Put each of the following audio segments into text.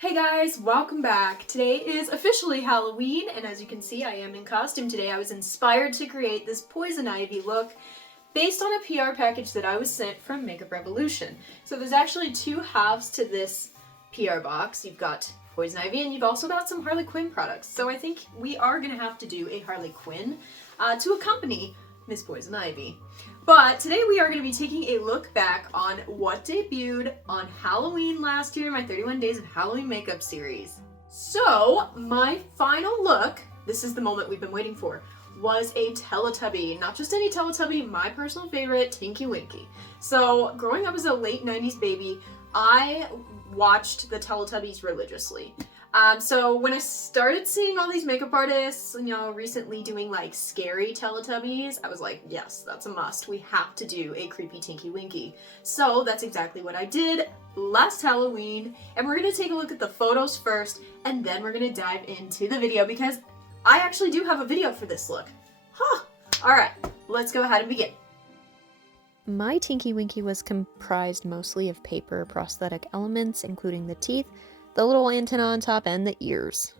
Hey guys, welcome back. Today is officially Halloween, and as you can see, I am in costume today. I was inspired to create this poison ivy look based on a PR package that I was sent from Makeup Revolution. So there's actually two halves to this PR box. You've got poison ivy, and you've also got some Harley Quinn products. So I think we are gonna have to do a Harley Quinn to accompany Miss Poison Ivy. But today we are going to be taking a look back on what debuted on Halloween last year, my 31 Days of Halloween Makeup series. So, my final look, this is the moment we've been waiting for, was a Teletubby. Not just any Teletubby, my personal favorite, Tinky Winky. So, growing up as a late 90s baby, I watched the Teletubbies religiously. So when I started seeing all these makeup artists, recently doing like scary Teletubbies, I was like, yes, that's a must. We have to do a creepy Tinky Winky. So that's exactly what I did last Halloween, and we're gonna take a look at the photos first, and then we're gonna dive into the video because I actually do have a video for this look. Alright, let's go ahead and begin. My Tinky Winky was comprised mostly of paper prosthetic elements, including the teeth, the little antenna on top, and the ears.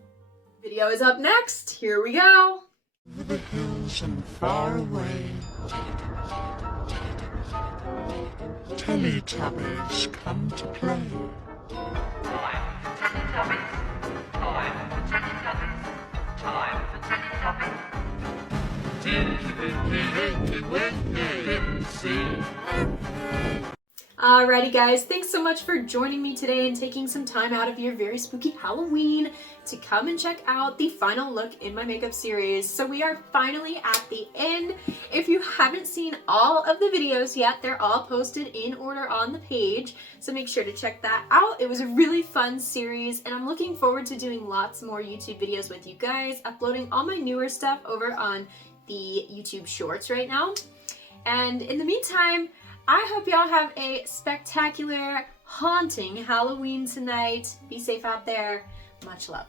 Video is up next. Here we go. Over the hills and far away, Teletubbies come to play. Time for Teletubbies. Time for Teletubbies. Time for Teletubbies. Tinky Winky, Tinky Winky, Dipsy. Alrighty guys, thanks so much for joining me today and taking some time out of your very spooky Halloween to come and check out the final look in my makeup series. So we are finally at the end. If you haven't seen all of the videos yet, they're all posted in order on the page, so make sure to check that out. It was a really fun series, and I'm looking forward to doing lots more YouTube videos with you guys, uploading all my newer stuff over on the YouTube Shorts right now. And in the meantime, I hope y'all have a spectacular, haunting Halloween tonight. Be safe out there. Much love.